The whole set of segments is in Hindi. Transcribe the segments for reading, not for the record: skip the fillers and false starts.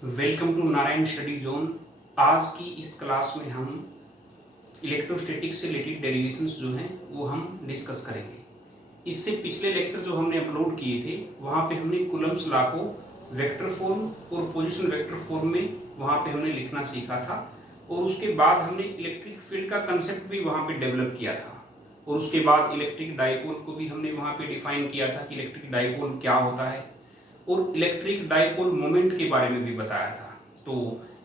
Welcome to Narayan study zone. आज की इस क्लास में हम इलेक्ट्रोस्टैटिक से रिलेटेड डेरिवेशंस जो हैं वो हम डिस्कस करेंगे। इससे पिछले लेक्चर जो हमने अपलोड किए थे वहाँ पे हमने कूलम्ब्स लॉ को वेक्टर फॉर्म और पोजीशन वेक्टर फॉर्म में वहाँ पे हमने लिखना सीखा था, और उसके बाद हमने इलेक्ट्रिक फील्ड का कंसेप्ट भी वहाँ पे डेवलप किया था, और उसके बाद इलेक्ट्रिक डाइपोल को भी हमने वहाँ पे डिफाइन किया था कि इलेक्ट्रिक डाइपोल क्या होता है, और इलेक्ट्रिक डाइपोल मोमेंट के बारे में भी बताया था। तो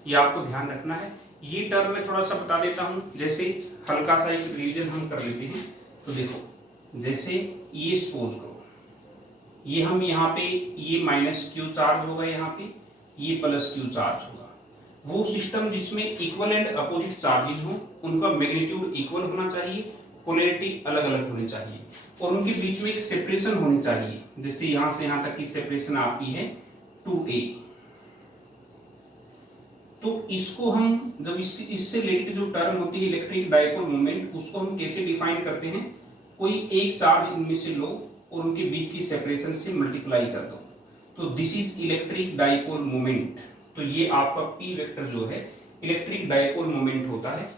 ये आपको ध्यान रखना है। ये टर्म मैं थोड़ा सा बता देता हूँ, जैसे हल्का सा एक रिवीजन हम कर लेते हैं। तो देखो, जैसे ये सपोज करो, ये हम यहाँ पे ये माइनस क्यू चार्ज होगा, यहाँ पे ये प्लस क्यू चार्ज होगा। वो सिस्टम जिसमें इक्वल एंड अपोजिट चार्जेस हों, उनका मैग्नीट्यूड इक्वल होना चाहिए, पोलैरिटी अलग अलग होनी चाहिए, और उनके बीच में एक सेपरेशन होनी चाहिए। जैसे यहां से यहां तक की सेपरेशन आपकी है 2a। तो इसको हम जब इससे रिलेटेड जो टर्म होती है इलेक्ट्रिक डाइपोल मोमेंट, उसको हम कैसे डिफाइन करते हैं? कोई एक चार्ज इनमें से लो और उनके बीच की सेपरेशन से मल्टीप्लाई कर दो, तो this is electric dipole moment. तो ये आपका पी वेक्टर जो है इलेक्ट्रिक डाइपोल मोमेंट होता है।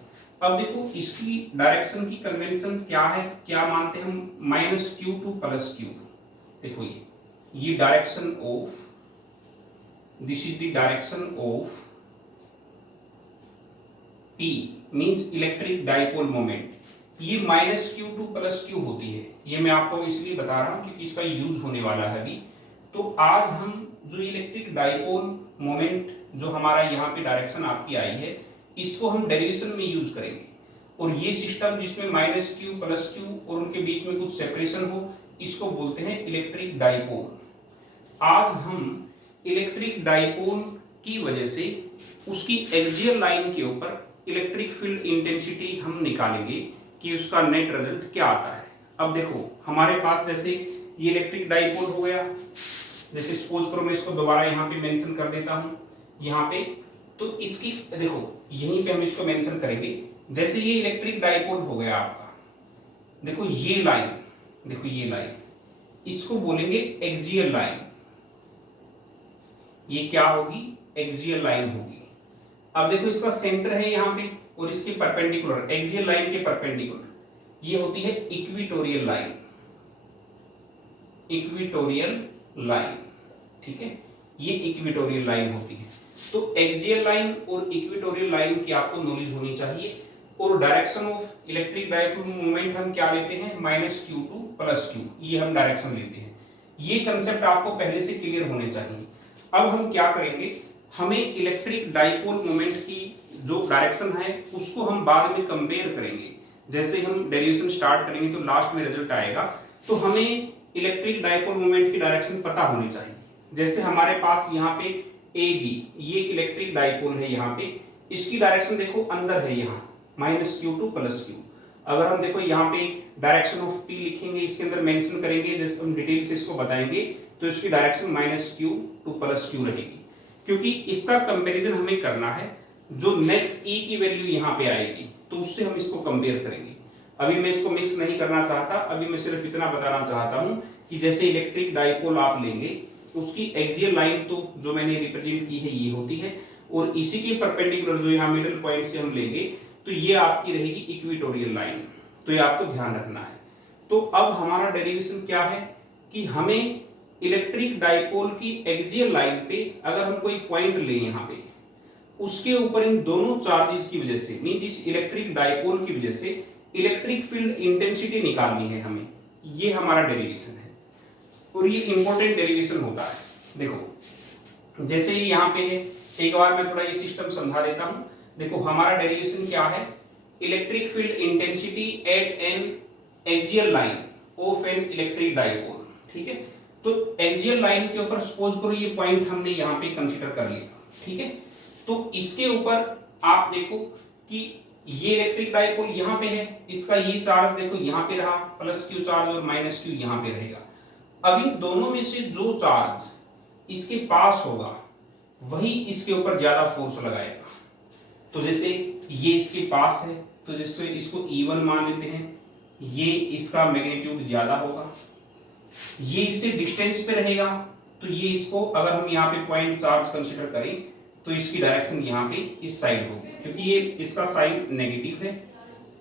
अब देखो, इसकी डायरेक्शन की कन्वेंशन क्या है, क्या मानते हैं हम? Minus q to plus q. देखो ये direction of, this is the direction of P means electric dipole moment. ये minus q to plus q होती है। ये मैं आपको इसलिए बता रहा हूं क्योंकि इसका यूज होने वाला है अभी। तो आज हम जो इलेक्ट्रिक डाइपोल मोमेंट जो हमारा यहाँ पे डायरेक्शन आपकी आई है, इसको हम डेरिवेशन में यूज करेंगे। और ये सिस्टम जिसमें माइनस क्यू प्लस क्यू और उनके बीच में कुछ सेपरेशन हो, इसको बोलते हैं इलेक्ट्रिक डाइपोल। आज हम इलेक्ट्रिक डाइपोल की वजह से उसकी एक्सियल लाइन के ऊपर इलेक्ट्रिक फील्ड इंटेंसिटी हम निकालेंगे कि उसका नेट रिजल्ट क्या आता है। अब देखो, हमारे पास जैसे ये इलेक्ट्रिक डाइपोल हो गया, जैसे सपोज करो मैं इसको दोबारा यहाँ पे मेंशन कर देता हूँ यहाँ पे। तो इसकी देखो, यहीं पे हम इसको मेंशन करेंगे। जैसे ये इलेक्ट्रिक डाइपोल हो गया आपका, देखो ये लाइन, देखो ये लाइन, इसको बोलेंगे एक्सियल लाइन। ये क्या होगी? एक्सियल लाइन होगी। अब देखो, इसका सेंटर है यहाँ पे और इसके परपेंडिकुलर, एक्सियल लाइन के परपेंडिकुलर ये होती है इक्विटोरियल लाइन। इक्विटोरियल लाइन, ठीक है, ये इक्विटोरियल लाइन होती है। तो एक्सियल लाइन और इक्विटोरियल लाइन की आपको नॉलेज होनी चाहिए। और direction of electric dipole moment हम क्या लेते हैं? Minus q to plus Q, ये हम डायरेक्शन लेते हैं। ये कंसेप्ट आपको पहले से क्लियर होने चाहिए। अब हम क्या करेंगे, हमें इलेक्ट्रिक डाइपोल मोमेंट की जो डायरेक्शन है उसको हम बाद में कंपेयर करेंगे। जैसे हम डेरिवेशन स्टार्ट करेंगे तो लास्ट में रिजल्ट आएगा, तो हमें इलेक्ट्रिक डाइपोल मोमेंट की डायरेक्शन पता होनी चाहिए। जैसे हमारे पास यहाँ पे ए बी, ये एक इलेक्ट्रिक डाइपोल है यहाँ पे, इसकी डायरेक्शन देखो अंदर है यहाँ minus q to plus Q. अगर हम देखो यहाँ पे डायरेक्शन ऑफ पी लिखेंगे, इसके अंदर मेंशन करेंगे, जैसे हम डिटेल से इसको बताएंगे, तो इसकी direction minus q to plus Q रहेगी। क्योंकि इसका कंपैरिजन हमें करना है, जो नेट ई की वैल्यू यहाँ पे आएगी तो उससे हम इसको कंपेयर करेंगे। अभी मैं इसको मिक्स नहीं करना चाहता, अभी मैं सिर्फ इतना बताना चाहता हूँ कि जैसे इलेक्ट्रिक डाइपोल आप लेंगे, उसकी एक्सियल लाइन तो जो मैंने रिप्रेजेंट की है ये होती है, और इसी के परपेंडिकुलर जो यहाँ मिडिल पॉइंट से हम लेंगे तो ये आपकी रहेगी इक्विटोरियल लाइन। तो ये आपको ध्यान रखना है। तो अब हमारा डेरिवेशन क्या है कि हमें इलेक्ट्रिक डाइपोल की एक्सियल लाइन पे अगर हम कोई पॉइंट लें यहाँ पे, उसके ऊपर इन दोनों चार्जेस की वजह से, मीन इस इलेक्ट्रिक डाइपोल की वजह से इलेक्ट्रिक फील्ड इंटेंसिटी निकालनी है हमें। ये हमारा डेरिवेशन है, और ये इंपॉर्टेंट डेरिवेशन होता है। देखो, जैसे ही यहाँ पे है, एक बार मैं थोड़ा ये सिस्टम समझा देता हूँ। देखो, हमारा डेरिवेशन क्या है? Electric field intensity at an axial line of an electric dipole, ठीक है। तो एक्सियल लाइन के ऊपर सपोज करो ये पॉइंट हमने यहाँ पे कंसीडर कर लिया, ठीक है। तो इसके ऊपर आप देखो कि ये इलेक्ट्रिक डाइपोल यहाँ पे है, इसका ये चार्ज देखो यहाँ पे रहा प्लस क्यू चार्ज, और माइनस क्यू यहाँ पे रहेगा। अब इन दोनों में से जो चार्ज इसके पास होगा वही इसके ऊपर ज्यादा फोर्स लगाएगा। तो जैसे ये इसके पास है, तो जैसे इसको E1 मान लेते हैं, ये इसका मैग्नीट्यूड ज्यादा होगा। ये इससे डिस्टेंस पे रहेगा, तो ये इसको अगर हम यहाँ पे पॉइंट चार्ज कंसीडर करें, तो इसकी डायरेक्शन यहाँ पे इस साइड होगी, क्योंकि ये इसका साइन नेगेटिव है,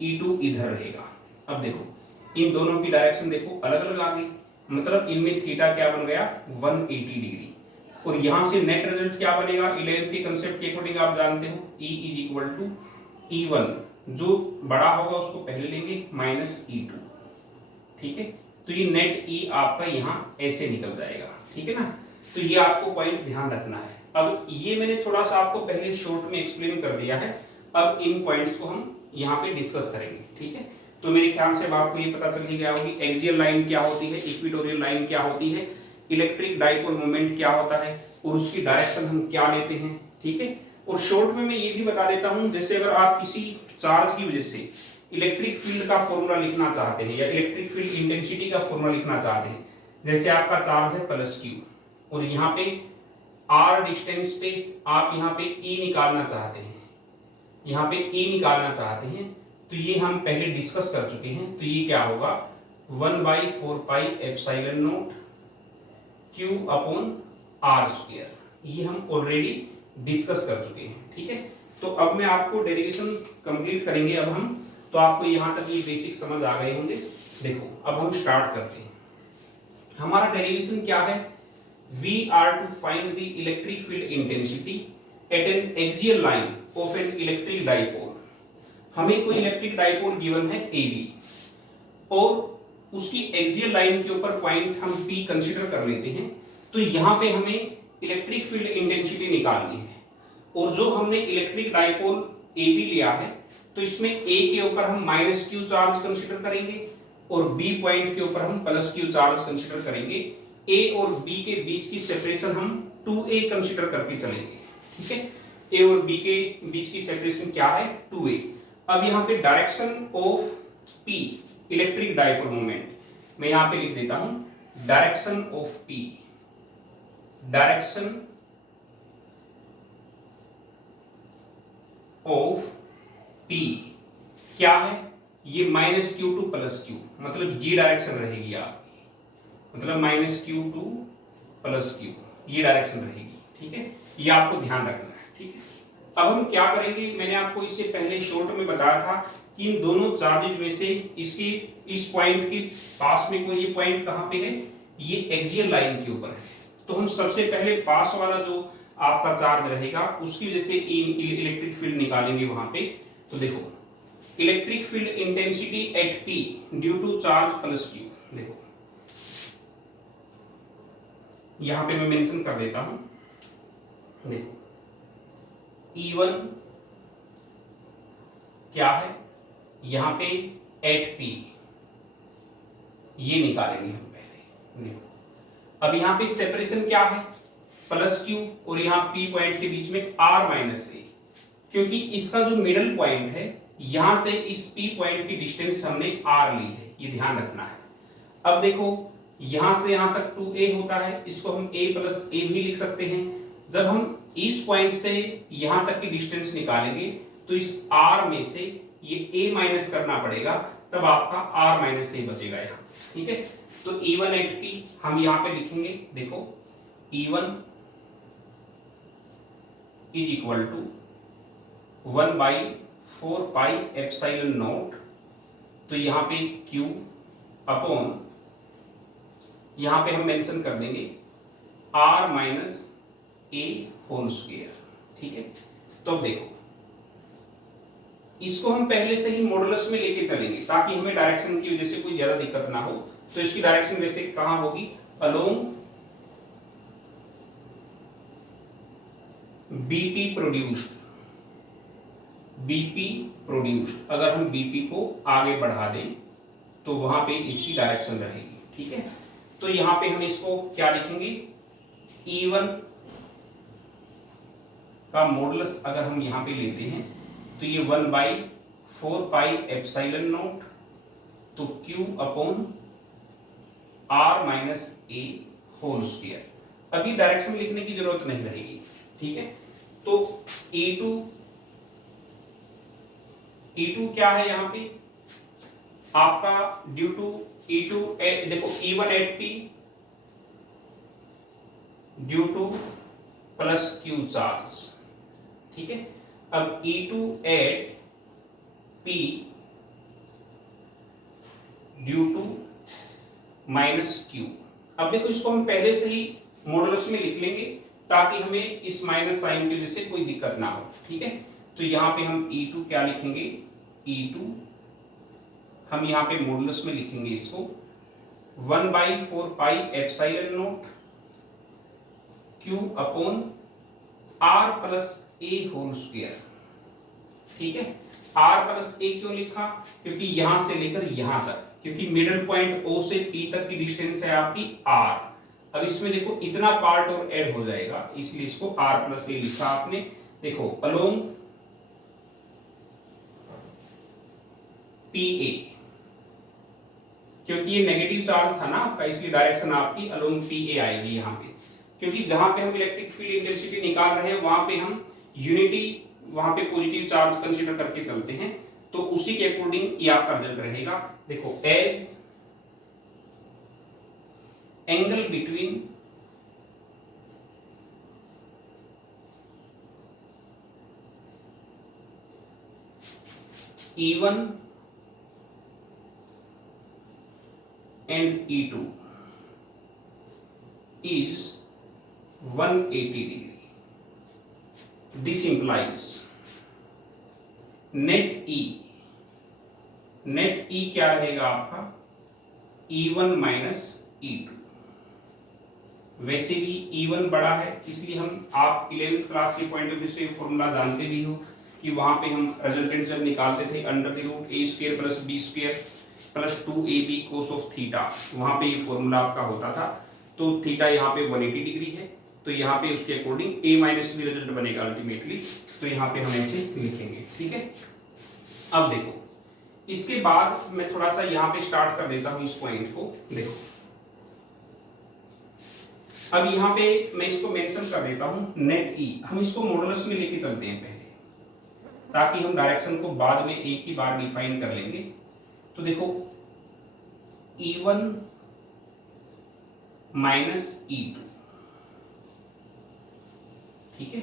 E2 इधर रहेगा। अब देखो इन दोनों की डायरेक्शन देखो अलग अलग आ गई, मतलब इनमें थीटा क्या बन गया 180 डिग्री। और यहां से नेट रिजल्ट क्या बनेगा, 11th के कंसेप्ट के अकॉर्डिंग आप जानते हो E is equal to E1, जो बड़ा होगा उसको पहले लेंगे माइनस E2, ठीक है। तो ये नेट E आपका यहाँ ऐसे निकल जाएगा, ठीक है ना। तो ये आपको पॉइंट ध्यान रखना है। अब ये मैंने थोड़ा सा आपको पहले शॉर्ट में एक्सप्लेन कर दिया है, अब इन पॉइंट्स को हम यहाँ पे डिस्कस करेंगे, ठीक है। तो मेरे ख्याल से अब आपको ये पता चल ही गया होगी एक्सियल लाइन क्या होती है, इक्वेटोरियल लाइन क्या होती है, इलेक्ट्रिक डाइपोल मोमेंट क्या होता है और उसकी डायरेक्शन हम क्या लेते हैं, ठीक है। और शॉर्ट में मैं ये भी बता देता हूं, जैसे अगर आप किसी चार्ज की वजह से इलेक्ट्रिक फील्ड का फॉर्मूला लिखना चाहते हैं या इलेक्ट्रिक फील्ड इंटेंसिटी का फॉर्मूला लिखना चाहते हैं, जैसे आपका चार्ज है +Q और यहाँ पे r डिस्टेंस पे आप यहाँ पे E निकालना चाहते हैं, यहाँ पे E निकालना चाहते हैं, तो ये हम पहले डिस्कस कर चुके हैं। तो ये क्या होगा 1/4πε0 Q/r², ये हम ऑलरेडी डिस्कस कर चुके हैं, ठीक है। तो अब मैं आपको डेरिवेशन कंप्लीट करेंगे अब हम, तो आपको यहां तक ये बेसिक समझ आ गए होंगे। देखो अब हम स्टार्ट करते हैं। हमारा डेरिवेशन क्या है, we are to find the electric field intensity at an axial line of an electric dipole. हमें कोई इलेक्ट्रिक डाइपोल गिवन है AB और उसकी एक्सियल लाइन के ऊपर पॉइंट हम P कंसीडर कर लेते हैं। तो यहां पे हमें इलेक्ट्रिक फील्ड इंटेंसिटी निकालनी है, और जो हमने इलेक्ट्रिक डाइपोल AB लिया है तो इसमें A के ऊपर हम -Q चार्ज कंसीडर करेंगे और B पॉइंट के ऊपर हम +Q चार्ज कंसीडर करेंगे। A और B के बीच की सेपरेशन हम 2A कंसीडर करके चलेंगे, ठीक है। A और B के बीच की सेपरेशन क्या है 2A। अब यहाँ पे direction of P electric dipole moment मैं यहाँ पे लिख देता हूं, direction of P, direction of P क्या है, ये -Q टू +Q, मतलब ये डायरेक्शन रहेगी आपकी, मतलब -Q टू +Q ये डायरेक्शन रहेगी, ठीक है। ये आपको ध्यान रखना है, ठीक है। अब हम क्या करेंगे, मैंने आपको इससे पहले शॉर्ट में बताया था कि इन दोनों चार्जेज में से इसकी इस पॉइंट के पास में कोई ये पॉइंट कहां पे है, ये एक्सियल लाइन के ऊपर है। तो हम सबसे पहले पास वाला जो आपका चार्ज रहेगा उसकी वजह से इलेक्ट्रिक फील्ड निकालेंगे वहां पे। तो देखो electric field intensity at P due to charge +Q, देखो यहां पे मैं मेंशन कर देता हूं, देखो E1 क्या है यहां पे एट P, ये निकालेंगे हम पहले। देखो अब यहां पे सेपरेशन क्या है +Q और यहां P पॉइंट के बीच में R-A, क्योंकि इसका जो मिडल पॉइंट है यहां से इस P पॉइंट की डिस्टेंस हमने R ली है, ये ध्यान रखना है। अब देखो यहां से यहां तक 2A होता है, इसको हम A + A भी लिख सकते हैं। जब हम इस पॉइंट से यहां तक की डिस्टेंस निकालेंगे तो इस R में से ये A माइनस करना पड़ेगा, तब आपका R-A बचेगा यहाँ, ठीक है। तो E1 एट P हम यहां पे लिखेंगे, देखो E1 इज इक्वल टू 1/4πε0, तो यहां पे Q अपॉन यहां पे हम मेंशन कर देंगे R-A², ठीक है। तो अब देखो इसको हम पहले से ही मॉडुलस में लेके चलेंगे ताकि हमें डायरेक्शन की वजह से कोई ज्यादा दिक्कत ना हो। तो इसकी डायरेक्शन वैसे कहां होगी, अलोंग BP प्रोड्यूस्ड, अगर हम BP को आगे बढ़ा दें तो वहां पे इसकी डायरेक्शन रहेगी, ठीक है। तो यहां पे हम इसको क्या लिखेंगे, E1 का मॉडुलस अगर हम यहां पे लेते हैं तो ये 1/4πε0 तो Q अपॉन R-A²। अभी डायरेक्शन लिखने की जरूरत नहीं रहेगी, ठीक है। तो E2 क्या है यहां पे आपका ड्यू टू E2 देखो E1 at P due to +Q charge, ठीक है। अब E2 at P due to minus Q। अब देखो इसको हम पहले से ही मॉडुलस में लिख लेंगे ताकि हमें इस माइनस साइन की वजह से कोई दिक्कत ना हो, ठीक है। तो यहां पे हम E2 क्या लिखेंगे, E2 हम यहां पे मॉडुलस में लिखेंगे इसको 1/4 pi epsilon naught Q upon R plus A whole square, ठीक है। R प्लस A क्यों लिखा, क्योंकि यहां से लेकर यहां तक, क्योंकि मिडिल पॉइंट O से P तक की डिस्टेंस है आपकी R। अब इसमें देखो इतना पार्ट और ऐड हो जाएगा, इसलिए इसको R प्लस A लिखा आपने। देखो अलोंग PA, क्योंकि ये नेगेटिव चार्ज था ना आपका, इसलिए डायरेक्शन आपकी अलोंग PA आएगी यहाँ पे, क्योंकि जहां पे हम इलेक्ट्रिक फील्ड इंटेंसिटी निकाल रहे हैं वहां पे हम यूनिटी, वहां पे पॉजिटिव चार्ज कंसीडर करके चलते हैं, तो उसी के अकॉर्डिंग ये आपका रिजल्ट रहेगा। देखो as angle between E1 and E2 is 180 degree. This implies net E क्या रहेगा आपका, E1 माइनस E2। वैसे भी E1 बड़ा है, इसलिए हम, आप 11th क्लास के पॉइंट ऑफ व्यू से फॉर्मूला जानते भी हो कि वहां पे हम रिजल्टेंट जब निकालते थे under the root a square plus b square plus 2ab cos of theta, वहां पे ये फॉर्मूला आपका होता था। तो थीटा यहाँ पे 180 डिग्री है, तो यहाँ पे उसके according a minus B result बनेगा अल्टीमेटली, तो यहाँ पे हम ऐसे लिखेंगे, ठीक है। अब देखो इसके बाद मैं थोड़ा सा यहाँ पे स्टार्ट कर देता हूँ इस पॉइंट को। देखो अब यहाँ पे मैं इसको मेंशन कर देता हूँ नेट E, हम इसको मॉडुलस में लेके चलते हैं पहले, ताकि हम डायरेक्शन को बाद में एक ही बार डिफाइन कर लेंगे। तो देखो E1 माइनस E2, ठीक है।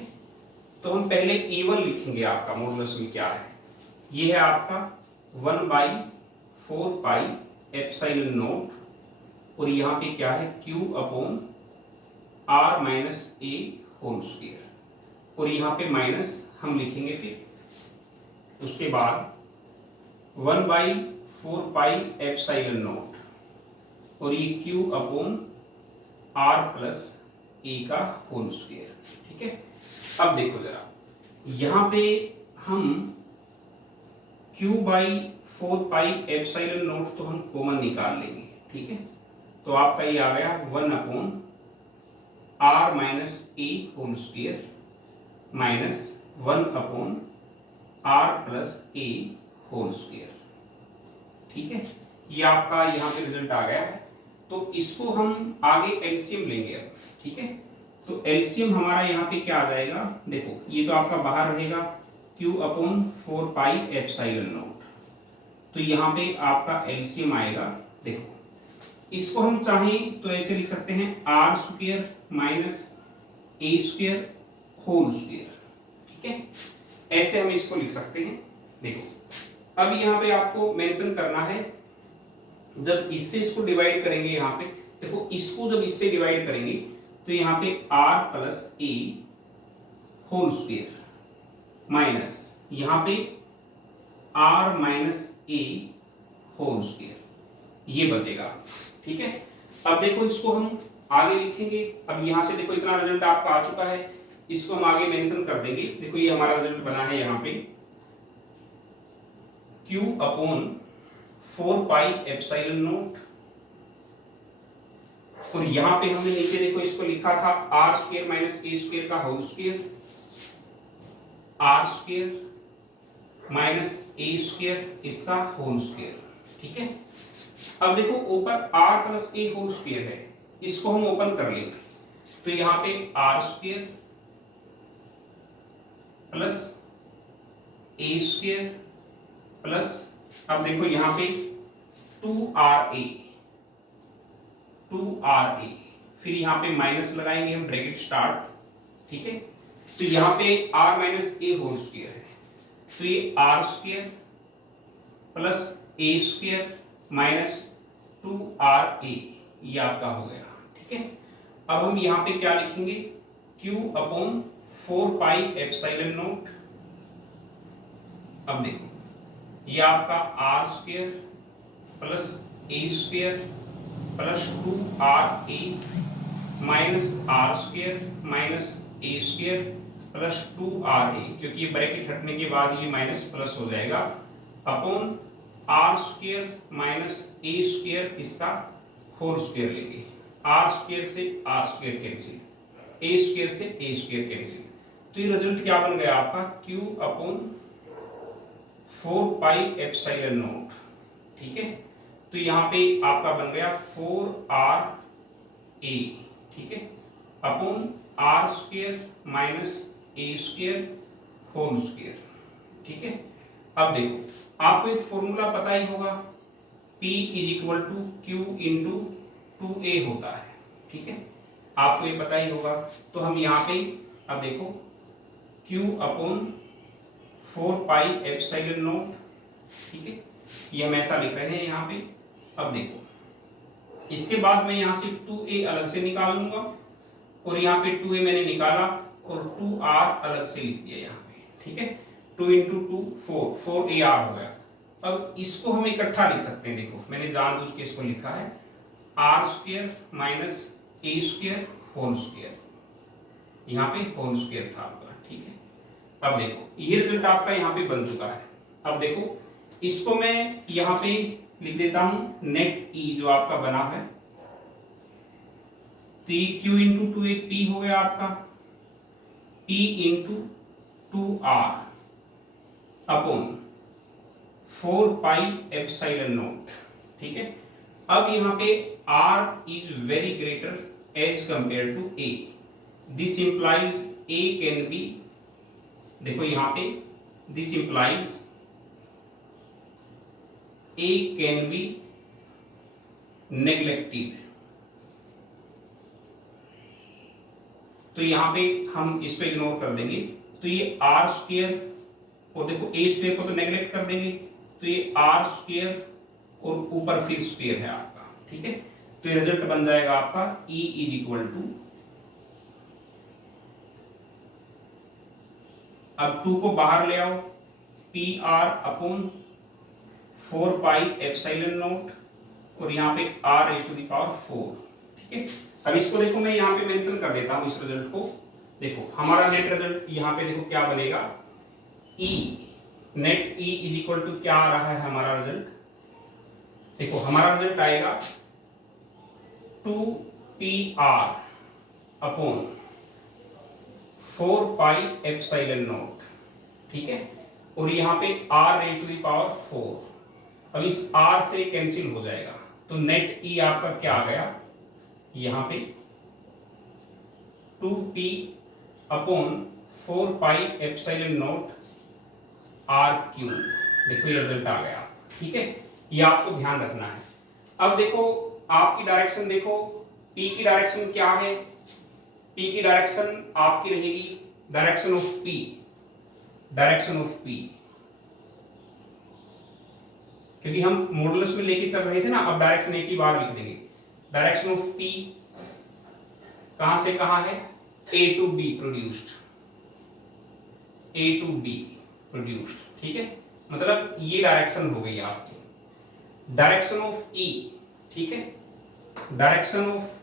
तो हम पहले E1 लिखेंगे, आपका मॉडुलस में क्या है, ये है आपका 1/4 पाई एप्सिलॉन नॉट, और यहाँ पे क्या है Q upon R minus A whole square, और यहाँ पे माइनस हम लिखेंगे फिर उसके बाद 1/4 पाई एप्सिलॉन नॉट, और ये Q upon R plus A का होल स्क्वायर, ठीक है। अब देखो जरा यहाँ पे हम Q/4 पाई एप्सिलॉन नॉट तो हम कॉमन निकाल लेंगे, ठीक है। तो आपका ये आ गया 1 upon R minus A whole square minus 1 upon R plus A whole square, ठीक है। ये आपका यहाँ पे रिजल्ट आ गया है। तो इसको हम आगे एलसीएम लेंगे अब, ठीक है। तो एलसीएम हमारा यहाँ पे क्या आ जाएगा, देखो ये तो आपका बाहर रहेगा Q upon 4 pi epsilon not, तो यहाँ पे आपका एलसीएम आएगा। देखो इसको हम चाहें तो ऐसे लिख सकते हैं R square minus A square whole square, ठीक है, ऐसे हम इसको लिख सकते हैं। देखो अब यहाँ पे आपको मेंशन करना है, जब इससे इसको डिवाइड करेंगे, यहाँ पे देखो इसको जब इससे डिवाइड करेंगे तो यहाँ पे R plus A whole square minus यहाँ पे R minus A whole square, ये बचेगा, ठीक है। अब देखो इसको हम आगे लिखेंगे। अब यहाँ से देखो इतना रिजल्ट आपका आ चुका है, इसको हम आगे मेंशन कर देंगे। देखो ये हमारा रिजल्ट बना है यहाँ पे Q upon 4 pi epsilon naught, और यहां पे हमने नीचे देखो इसको लिखा था R square minus A square का whole square, R square minus A square इसका होल स्क्वायर, ठीक है। अब देखो ऊपर R plus A whole square है, इसको हम ओपन कर लेंगे, तो यहां पे R square plus A square plus, अब देखो यहां पे 2RA, फिर यहां पे माइनस लगाएंगे हम, ब्रैकेट स्टार्ट, ठीक है। तो यहाँ पे r माइनस ए होल स्क्वायर है, तो ये r square plus a square minus 2ra ये आपका हो गया। ठीक है, अब हम यहाँ पे क्या लिखेंगे, q upon 4 pi epsilon naught. अब देखो ये आपका r square plus a square plus 2ra minus r square minus A square plus 2ra, क्योंकि ये ब्रैकेट हटने के बाद ये माइनस प्लस हो जाएगा, अपॉन आर स्क्वायर माइनस ए स्क्वायर इसका होल स्क्वायर लेंगे, आर स्क्वायर से R square cancel, A square से ए स्क्वायर कैंसिल, तो ये रिजल्ट क्या बन गया आपका, q upon 4 pi epsilon naught. ठीक है, तो यहाँ पे आपका बन गया 4ra, ठीक है, अपॉन आर स्क्वायर माइनस ए स्क्वायर होल स्क्वायर। ठीक है, अब देखो आपको एक फॉर्मूला पता ही होगा, P is equal to Q into 2a होता है। ठीक है, आपको ये पता ही होगा, तो हम यहाँ पे अब देखो q upon 4 pi epsilon naught. ठीक है, ये हम ऐसा लिख रहे हैं यहाँ पे। अब देखो इसके बाद मैं यहाँ से 2a अलग से निकाल लूंगा, और यहाँ पे 2a मैंने निकाला और 2r अलग से लिख दिया यहाँ पे। ठीक है, 2 इंटू 2 4a हो गया। अब इसको हम इकट्ठा लिख सकते हैं, देखो मैंने जानबूझ के इसको लिखा है आर स्क्वायर माइनस ए स्क्वायर होल स्क्वायर, यहाँ पे होल स्क्वायर था आपका। ठीक है, अब देखो ये रिजल्ट आपका यहाँ पे बन चुका है। अब देखो इसको मैं यहाँ पे लिख देता हूं नेट ई जो आपका बना है, तो ये q इंटू 2a p हो गया आपका, p into 2r upon 4 pi epsilon naught. ठीक है, अब यहाँ पे r is very greater as compare to a, this implies a can be, देखो यहाँ पे this implies a can be neglected, तो यहाँ पे हम इसको इग्नोर कर देंगे, तो ये आर स्क्वायर और देखो ए स्क्वायर को तो नेग्लेक्ट कर देंगे, तो ये आर स्क्वायर और ऊपर फिर स्क्वायर है आपका। ठीक है, तो ये रिजल्ट बन जाएगा आपका E इज इक्वल टू, अब 2 को बाहर ले आओ, P R upon 4 pi epsilon naught, और यहाँ पे r raise to the power 4। ठीक है, अब इसको देखो मैं यहाँ पे मेंशन कर देता हूँ इस रिजल्ट को। देखो हमारा नेट रिजल्ट यहाँ पे देखो क्या बनेगा, E net E is equal to क्या आ रहा है हमारा रिजल्ट, देखो हमारा रिजल्ट आएगा 2pr upon 4 pi epsilon naught. ठीक है, और यहाँ पे r raise to the power 4, अब इस r से कैंसिल हो जाएगा, तो नेट E आपका क्या आ गया यहाँ पे 2p upon 4 pi epsilon not r cube. देखो ये रिजल्ट आ गया। ठीक है, ये आपको ध्यान रखना है। अब देखो आपकी डायरेक्शन, देखो p की डायरेक्शन क्या है, p की डायरेक्शन आपकी रहेगी direction of p, direction of p, क्योंकि हम मॉडुलस में लेके चल रहे थे ना, अब डायरेक्शन एक ही बार लिख देंगे। डायरेक्शन ऑफ p कहां से कहां है, a to b produced, a to b produced. ठीक है, मतलब ये डायरेक्शन हो गई आपकी डायरेक्शन ऑफ e। ठीक है, direction of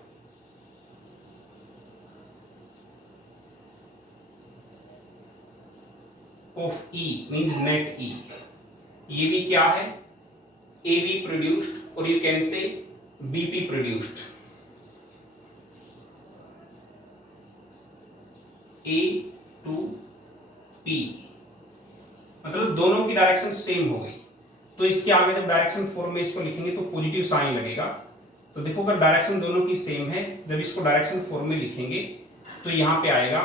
e means net e, ये भी क्या है AB produced, or you can say BP produced, A to P, मतलब दोनों की डायरेक्शन सेम हो गई। तो इसके आगे जब डायरेक्शन फॉर्म में इसको लिखेंगे तो पॉजिटिव साइन लगेगा। तो देखो अगर डायरेक्शन दोनों की सेम है, जब इसको डायरेक्शन फॉर्म में लिखेंगे तो यहाँ पे आएगा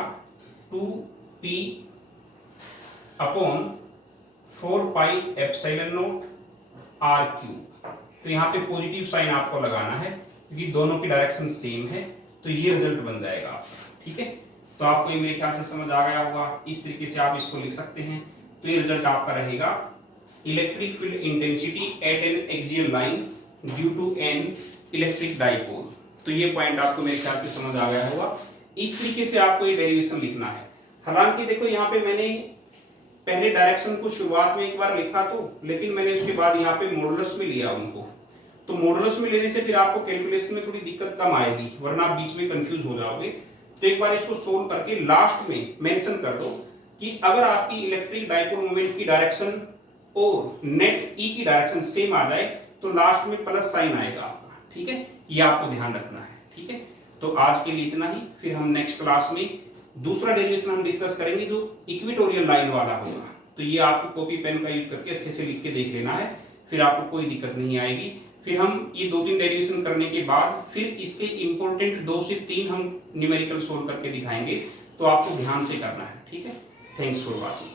2p upon 4 pi epsilon not r cube. तो यहाँ पे पॉजिटिव साइन आपको लगाना है क्योंकि दोनों की डायरेक्शन सेम है, तो ये रिजल्ट बन जाएगा आपका। ठीक है, तो आपको ये मेरे ख्याल से समझ आ गया होगा, इस तरीके से आप इसको लिख सकते हैं। तो ये रिजल्ट आपका रहेगा electric field intensity at an axial line due to an electric dipole. तो ये पॉइंट आपको मेरे ख्याल से समझ आ गया होगा। इस तरीके से आपको ये डेरिवेशन लिखना है। हालांकि देखो यहाँ पे मैंने पहले डायरेक्शन को शुरुआत में एक बार लिखा तो, लेकिन मैंने उसके बाद यहाँ पे मॉडुलस में लिया उनको। तो मॉडुलस में लेने से फिर आपको कैलकुलेशन में थोड़ी दिक्कत कम आएगी, वरना आप बीच में कंफ्यूज हो जाओगे। तो एक बार इसको सोल्व करके लास्ट में मेंशन कर दो कि अगर आपकी इलेक्ट्रिक डाइपोल मोमेंट की डायरेक्शन और नेट ई की डायरेक्शन सेम आ जाए तो लास्ट में प्लस साइन आएगा आपका, ठीक है। ये आपको ध्यान रखना है, ठीक है। तो आज के लिए इतना ही, फिर हम नेक्स्ट क्लास में दूसरा डेरिवेशन हम डिस्कस करेंगे जो इक्वेटोरियल लाइन वाला होगा। तो ये आपको कॉपी पेन का यूज करके अच्छे से लिख के देख लेना है, फिर आपको कोई दिक्कत नहीं आएगी। फिर हम ये 2-3 डेरिवेशन करने के बाद फिर इसके इंपॉर्टेंट 2 से 3 हम न्यूमेरिकल सोल्व करके दिखाएंगे। तो आपको ध्यान से करना है, ठीक है। Thanks for watching.